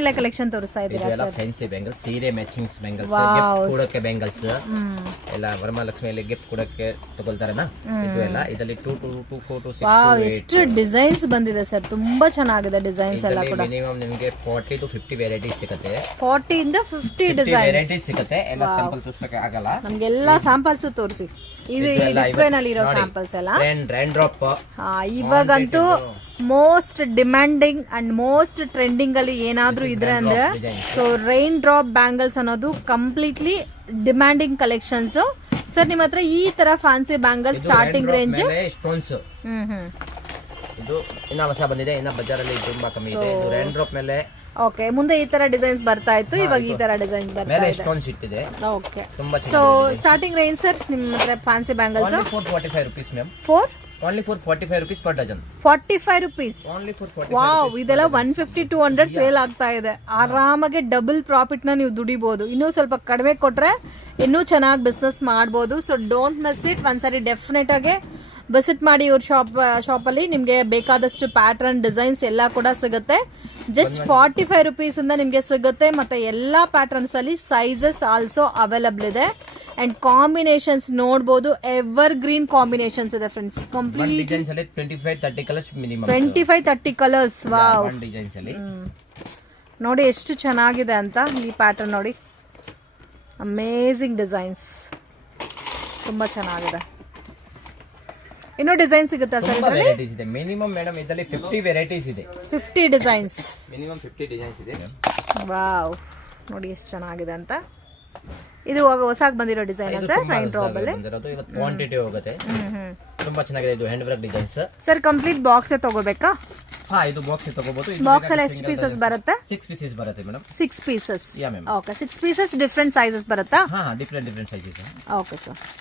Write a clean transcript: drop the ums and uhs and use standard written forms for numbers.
ಎಲ್ಲ ಕಲೆಕ್ಷನ್ ತೋರಿಸ್ತಾ ಇದ್ದೀರಾ ಇದೆಲ್ಲ ಸರ್? ಫ್ಯಾನ್ಸಿ ಬ್ಯಾಂಗಲ್ಸ್, ಸೀರೆ ಮ್ಯಾಚಿಂಗ್ಸ್ ಬ್ಯಾಂಗಲ್ಸ್, Wow. ಗಿಫ್ಟ್ ಕೊಡಕ್ಕೆ ಬ್ಯಾಂಗಲ್ಸ್ ಎಲ್ಲ ವರಮಹಾಲಕ್ಷ್ಮಿಯಲ್ಲಿ ಗಿಫ್ಟ್ ಕೊಡಕ್ಕೆ ತಗೊಳ್ತಾರಲ್ಲ ಇದು ಎಲ್ಲ. ಇದರಲ್ಲಿ 2 to 4 to 6 ವಾವ್, to 8 ಎಷ್ಟು ಡಿಸೈನ್ಸ್ ಬಂದಿದೆ ಸರ್, ತುಂಬಾ ಚೆನ್ನಾಗಿದೆ ಡಿಸೈನ್ಸ್ ಎಲ್ಲ ಕೂಡ. ಮಿನಿಮಮ್ ನಿಮಗೆ 40 to 50 ವೆರೈಟೀಸ್ ಸಿಗುತ್ತೆ. 40 ಇಂದ 50 ಡಿಸೈನ್ಸ್ ವೆರೈಟೀಸ್ ಸಿಗುತ್ತೆ. ಎಲ್ಲ ಸ್ಯಾಂಪಲ್ ತೋರಿಸಕ್ಕೆ ಆಗಲ್ಲ, ನಮ್ಗೆಲ್ಲ ಸ್ಯಾಂಪಲ್ಸ್ ತೋರಿಸಿ. ಇದು ಈ ಡಿಸ್ಪ್ಲೇ ನಲ್ಲಿ ಇರೋ ಸ್ಯಾಂಪಲ್ಸ್ ಎಲ್ಲ ರೈನ್ ಡ್ರಾಪ್. ಇವಾಗಂತೂ most demanding and most trending ಅಲ್ಲಿ ಏನಾದ್ರೂ ಇದ್ರೆ ಅಂದ್ರೆ ಸೊ ರೈನ್ ಡ್ರಾಪ್ ಬ್ಯಾಂಗಲ್ಸ್ ಅನ್ನೋದು ಕಂಪ್ಲೀಟ್ಲಿ ಡಿಮ್ಯಾಂಡಿಂಗ್ ಕಲೆಕ್ಷನ್ಸ್. ಸರ್ ನಿಮ್ಮ ಹತ್ರ ಈ ತರ fancy bangle starting range stones ಇದು ಇನ್ನ ಹೊಸ ಬಂದಿದೆ, ಇನ್ನ ಬಜಾರಲ್ಲಿ ತುಂಬಾ ಕಮ್ಮಿ ಇದೆ. ಇದು ರೈನ್ ಡ್ರಾಪ್ ಮೇಲೆ ಓಕೆ, ಮುಂದೆ ಈ ತರ ಡಿಸೈನ್ಸ್ ಬರ್ತಾ ಇತ್ತು, ಇವಾಗ ಈ ತರ ಡಿಸೈನ್ಸ್ ಬರ್ತಾ ಮೇಲೆ ಇದೆ. ಸ್ಟೋನ್ಸ್ ಇಟ್ಟಿದೆ. ಓಕೆ, ತುಂಬಾ ಸೊ ಸ್ಟಾರ್ಟಿಂಗ್ ರೇಂಜ್ ಸರ್ ನಿಮ್ಮ ಹತ್ರ fancy bangles? 445 rupees ma'am. Only for 45 rupees per dozen. 45 rupees. Only for 45 wow, ಇದೆಲ್ಲ 150-200 ಸೇಲ್ ಆಗ್ತಾ ಇದೆ. ಆರಾಮಾಗಿ ಡಬಲ್ ಪ್ರಾಫಿಟ್ ನ ನೀವು ದುಡಿಬಹುದು. ಇನ್ನೂ ಸ್ವಲ್ಪ ಕಡಿಮೆ ಕೊಟ್ರೆ ಇನ್ನೂ ಚೆನ್ನಾಗಿ ಬಿಸ್ನೆಸ್ ಮಾಡಬಹುದು. So don't miss it. ಒಂದ್ಸರಿ ಡೆಫಿನೆಟ್ ಆಗಿ ವಿಸಿಟ್ ಮಾಡಿ ಇವ್ರ ಶಾಪಲ್ಲಿ. ನಿಮಗೆ ಬೇಕಾದಷ್ಟು ಪ್ಯಾಟರ್ನ್ ಡಿಸೈನ್ಸ್ ಎಲ್ಲ ಕೂಡ ಸಿಗುತ್ತೆ. ಜಸ್ಟ್ 45 rupees ಇಂದ ನಿಮಗೆ ಸಿಗುತ್ತೆ. ಮತ್ತೆ ಎಲ್ಲಾ ಪ್ಯಾಟರ್ನ್ಸ್ ಅಲ್ಲಿ ಸೈಜಸ್ ಆಲ್ಸೋ ಅವೈಲಬಲ್ ಇದೆ. ಅಂಡ್ ಕಾಂಬಿನೇಷನ್ಸ್ ನೋಡಬಹುದು, ಎವರ್ ಗ್ರೀನ್ ಕಾಂಬಿನೇಷನ್ಸ್ ಇದೆ ಫ್ರೆಂಡ್ಸ್. ಕಂಪ್ಲೀಟ್ ಡಿಸೈನ್ಸ್ ಅಲ್ಲಿ 25-30 colours minimum. 25-30 colours. Wow, one designs ಅಲ್ಲಿ ನೋಡಿ ಎಷ್ಟು ಚೆನ್ನಾಗಿದೆ ಅಂತ. ಈ ಪ್ಯಾಟರ್ನ್ ನೋಡಿ, ಅಮೇಜಿಂಗ್ ಡಿಸೈನ್ಸ್, ತುಂಬಾ ಚೆನ್ನಾಗಿದೆ. ಇನ್ನೂ ಡಿಸೈನ್ ಸಿಗುತ್ತಾ ಸರ್ ಇದರಲ್ಲಿ? ವೆರೈಟೀಸ್ ಇದೆ ಮಿನಿಮಮ್ ಮೇಡಮ್. ಇದರಲ್ಲಿ 50 ವೆರೈಟೀಸ್ ಇದೆ. 50 ಡಿಸೈನ್ಸ್, ಮಿನಿಮಮ್ 50 ಡಿಸೈನ್ಸ್ ಇದೆ. ವಾವ್, ನೋಡಿ ಎಷ್ಟು ಚೆನ್ನಾಗಿದೆ ಅಂತ. ಇದು ಹೊಸದಾಗಿ ಬಂದಿರೋ ಡಿಸೈನ್ ಸರ್ ರೈನ್ ಡ್ರಾಪ್ ಅಲ್ಲಿ. ಇವತ್ತು ಕ್ವಾಂಟಿಟಿ ಹೋಗುತ್ತೆ. ತುಂಬಾ ಚೆನ್ನಾಗಿದೆ. ಇದು hand work designs sir. Complete box ತಗೋಬೇಕಾ? ಹಾ, ಇದು ಬಾಕ್ಸ್ ತಗೋಬಹುದು. ಬಾಕ್ಸ್ ಅಲ್ಲಿ ಎಷ್ಟು ಪೀಸಸ್ ಬರುತ್ತೆ? 6 ಪೀಸಸ್ ಬರುತ್ತೆ madam. 6 pieces. Yeah ma'am. Okay, 6 pieces different sizes ಬರುತ್ತಾ? ಹಾ, ಡಿಫರೆಂಟ್ ಸೈಜಸ್. Okay sir.